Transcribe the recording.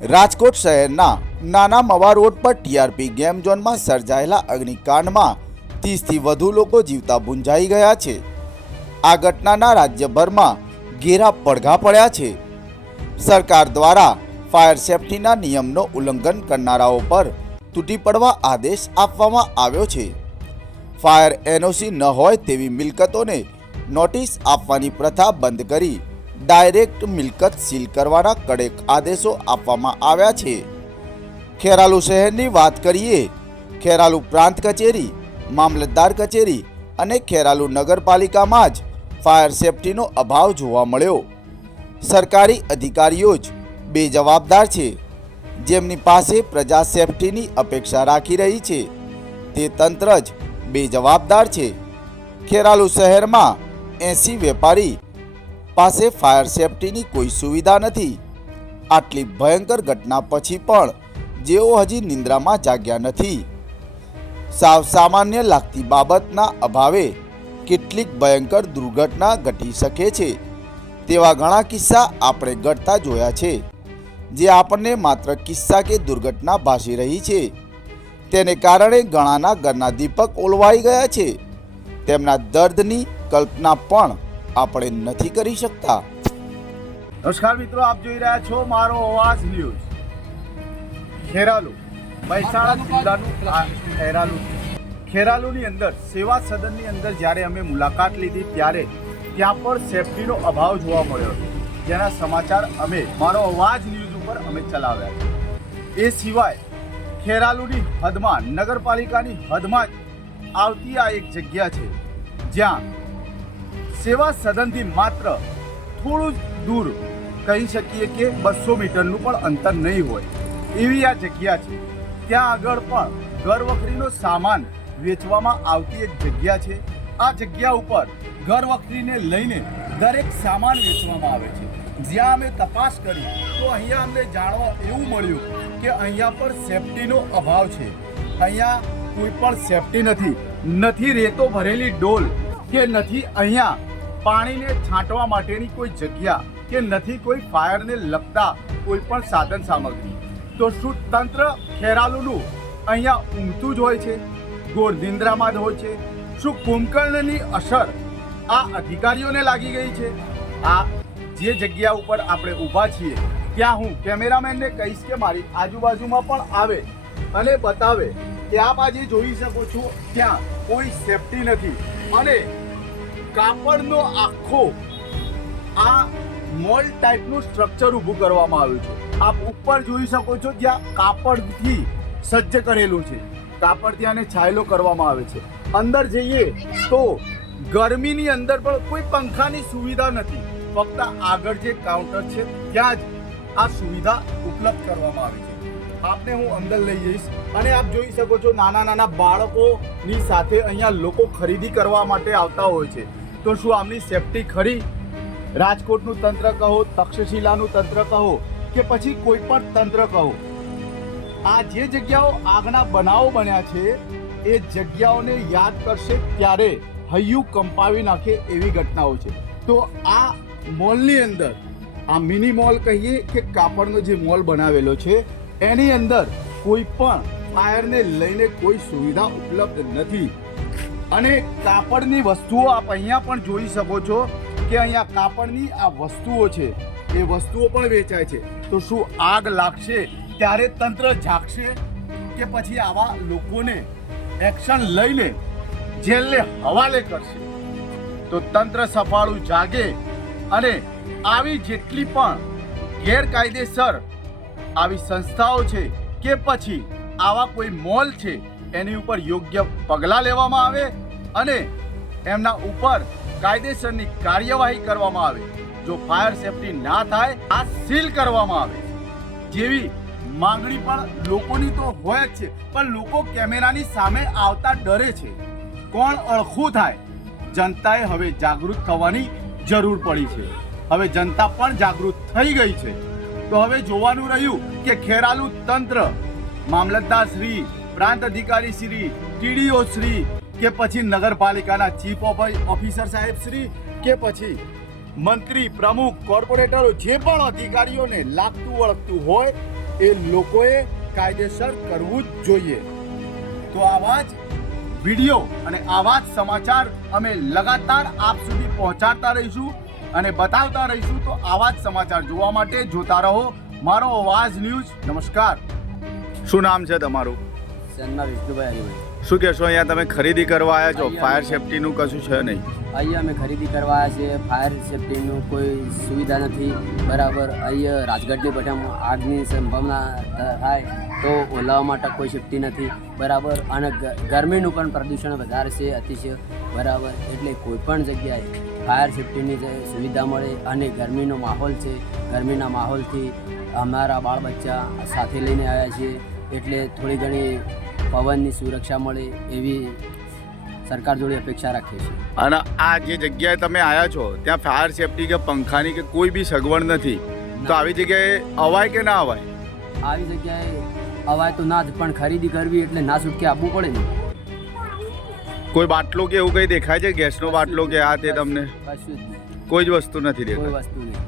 રાજકોટ શહેરના નાના મવા રોડ પર TRP game ઝોનમાં સર્જાયેલા અગ્નિકાંડમાં ત્રીસથી વધુ લોકો જીવતા ભૂંજાઈ ગયા છે. આ ઘટનાના રાજ્યભરમાં ઘેરા પડઘા પડ્યા છે. સરકાર દ્વારા ફાયર સેફટીના નિયમનો ઉલ્લંઘન કરનારાઓ પર તૂટી પડવા આદેશ આપવામાં આવ્યો છે. ફાયર એનઓસી ન હોય તેવી મિલકતોને નોટિસ આપવાની પ્રથા બંધ કરી ડાયરેક્ટ મિલકત સીલ કરવાના કડક આદેશો આપવામાં આવ્યા છે. ખેરાલુ શહેરની વાત કરીએ, ખેરાલુ પ્રાંત કચેરી, મામલતદાર કચેરી અને ખેરાલુ નગરપાલિકામાં જ ફાયર સેફટીનો અભાવ જોવા મળ્યો. સરકારી અધિકારીઓ જ બેજવાબદાર છે. જેમની પાસે પ્રજા સેફટીની અપેક્ષા રાખી રહી છે, તે તંત્ર જ બેજવાબદાર છે. ખેરાલુ શહેરમાં એંસી વેપારી પાસે ફાયર સેફટીની કોઈ સુવિધા નથી. આટલી ભયંકર ઘટના પછી પણ જેઓ હજી નિંદ્રામાં જાગ્યા નથી. સાવ સામાન્ય લાગતી બાબતના અભાવે કેટલીક ભયંકર દુર્ઘટના ઘટી શકે છે. તેવા ઘણા કિસ્સા આપણે ઘટતા જોયા છે, જે આપણને માત્ર કિસ્સા કે દુર્ઘટના ભાસી રહી છે. તેને કારણે ઘણાના ઘરના દીપક ઓલવાઈ ગયા છે. તેમના દર્દની કલ્પના પણ આપણે નથી કરી શકતા. નમસ્કાર મિત્રો, આપ જોઈ રહ્યા છો મારો અવાજ ન્યૂઝ. ખેરાલુ, મહેસાણા જિલ્લાનું ખેરાલુ. ખેરાલુની અંદર, સેવા સદનની અંદર જ્યારે અમે મુલાકાત લીધી ત્યારે ત્યાં પણ સેફટીનો અભાવ જોવા મળ્યો. જેના સમાચાર અમે, મારો અવાજ ન્યૂઝ ઉપર અમે ચલાવ્યા છે. એ સિવાય, ખેરાલુની હદમાં, નગરપાલિકાની હદમાં જ આવતી આ એક જગ્યા છે, જ્યાં સેવા સદનથી માત્ર થોડું જ દૂર કહી શકીએ કે બસો મીટરનું પણ અંતર નહીં હોય. એવી આ જગ્યા છે. ત્યાં આગળ પણ ઘર વખરીનો સામાન વેચવામાં આવતી એક જગ્યા છે. આ જગ્યા ઉપર ઘરવખરીને લઈને દરેક સામાન વેચવામાં આવે છે. જ્યાં અમે તપાસ કરી, તો અહીંયા અમને જાણવા એવું મળ્યું કે અહીંયા પણ સેફટીનો અભાવ છે. અહીંયા કોઈ પણ સેફટી નથી. નથી રેતો ભરેલી ડોલ. કે નથી અહીંયા પાણીને છાંટવા માટેની કોઈ જગ્યા કે નથી કોઈ ફાયરને લગતા કોઈ પણ સાધન સામગ્રી. તો શું તંત્ર ખેરાલુનું અહીંયા ઊંઘતું જ હોય છે ગોરધિંદ્રામાં જ હોય છે. શું કુંભકર્ણની અસર આ અધિકારીઓને લાગી ગઈ છે? આ જે જગ્યા ઉપર આપણે ઊભા છીએ, ત્યાં હું કેમેરામેનને કહીશ કે મારી આજુબાજુમાં પણ આવે અને બતાવે આપ આજે જોઈ શકો છો, ત્યાં કોઈ સેફટી નથી. અને કાપડનો આખો આ મોલ ટાઈપનું સ્ટ્રક્ચર ઊભું કરવામાં આવ્યું છે. આપ ઉપર જોઈ શકો છો જ્યાં કાપડથી સજ્જ કરેલું છે. કાપડ ત્યાંને છાયલો કરવામાં આવે છે. અંદર જઈએ તો ગરમીની અંદર પણ કોઈ પંખાની સુવિધા નથી. ફક્ત આગળ જે કાઉન્ટર છે, ત્યાં જ આ સુવિધા ઉપલબ્ધ કરવામાં આવી છે. આપને હું અંદર લઈ જઈશ. અને આપ જોઈ શકો છો નાના નાના બાળકોની સાથે અહીંયા લોકો ખરીદી કરવા માટે આવતા હોય છે. તો શું આમની સેફટી ખરી? રાજકોટનું તંત્ર કહો, તક્ષશિલાનું તંત્ર કહો, કે પછી કોઈ પણ તંત્ર કહો? આ જે જગ્યાઓ આગના બનાવો બન્યા છે, એ જગ્યાઓને યાદ કરશે ત્યારે હૈયું કંપાવી નાખે એવી ઘટનાઓ છે. તો આ મોલની અંદર, આ મિની મોલ કહીએ કે કાપડનો જે મોલ બનાવેલો છે એની અંદર કોઈ પણ ફાયરને લઈને કોઈ સુવિધા ઉપલબ્ધ નથી. અને કાપડની વસ્તુઓ આપ અહીંયા પણ જોઈ શકો છો કે અહીંયા કાપડની આ વસ્તુઓ છે, એ વસ્તુઓ પણ વેચાય છે. તો શું આગ લાગશે? ત્યારે તંત્ર જાગશે કે પછી આવા લોકોને એક્શન લઈને જેલને હવાલે કરશે? તો તંત્ર સફાળું જાગે અને આવી જેટલી પણ ગેરકાયદેસર આવી સંસ્થાઓ છે કે પછી આવા કોઈ મોલ છે, એની ઉપર યોગ્ય પગલાં લેવામાં આવે અને એમના ઉપર કાયદેસરની કાર્યવાહી કરવામાં આવે. જો ફાયર સેફટી ના થાય, આ સીલ કરવામાં આવે. જેવી માંગણી પણ લોકોની તો હોય જ છે, પણ લોકો કેમેરાની સામે આવતા ડરે છે. કોણ અળખું થાય? જનતાએ હવે જાગૃત થવાની જરૂર પડી છે. હવે જનતા પણ જાગૃત થઈ ગઈ છે. તો હવે જોવાનું રહ્યું કે ખેરાલુ તંત્ર, મામલતદાર શ્રી, પ્રાંત અધિકારી શ્રી, ટીડીઓ શ્રી કે પછી નગરપાલિકાના ચીફ ઓફિસર સાહેબ શ્રી કે પછી મંત્રી, પ્રમુખ, કોર્પોરેટરો જે પણ અધિકારીઓને લાગતું વળગતું હોય એ લોકોએ કાયદેસર કરવું જ જોઈએ. તો આવા જ વીડિયો અને આવા જ સમાચાર અમે લગાતાર આપ સુધી પહોંચાડતા રહીશું. અને બતાવતા રહીશું તો આવા જ સમાચાર જોવા માટે જોતા રહો મારો અવાજ ન્યૂઝ. નમસ્કાર. શું નામ છે તમારું? સન્ના વિષ્ણુભાઈ હરિભાઈ. શું કહેશો અહીંયા તમે ખરીદી કરવા આવ્યા છો? ફાયર સેફટીનું કશું છે નહીં? અહીંયા અમે ખરીદી કરવા આવ્યા છીએ. ફાયર સેફ્ટીનું કોઈ સુવિધા નથી. બરાબર. અહીંયા રાજગઢની બધામાં આગની સંભાવના થાય તો ઓલાવવા માટે કોઈ સેફ્ટી નથી. બરાબર. અને ગરમીનું પણ પ્રદૂષણ વધારે છે અતિશય. બરાબર. એટલે કોઈ પણ જગ્યાએ ફાયર સેફ્ટીની જે સુવિધા મળે અને ગરમીનો માહોલ છે ગરમીના માહોલથી અમારા બાળ બચ્ચા સાથે લઈને આવ્યા છીએ. એટલે થોડી ઘણી પવનની સુરક્ષા મળે એવી સરકાર જોડે અપેક્ષા રાખીએ છીએ. અને આ જે જગ્યાએ તમે આવ્યા છો ત્યાં ફાયર સેફટી કે પંખાની કે કોઈ બી સગવડ નથી તો આવી જગ્યાએ અવાય કે ના અવાય? આવી જગ્યાએ અવાય તો ના જ પણ ખરીદી કરવી એટલે ના છૂટકે આપવું પડે ને? કોઈ બાટલો કે એવું કંઈ દેખાય છે? ગેસનો બાટલો કે આ તે તમને? કોઈ જ વસ્તુ નથી કોઈ દેખાય વસ્તુ નહીં.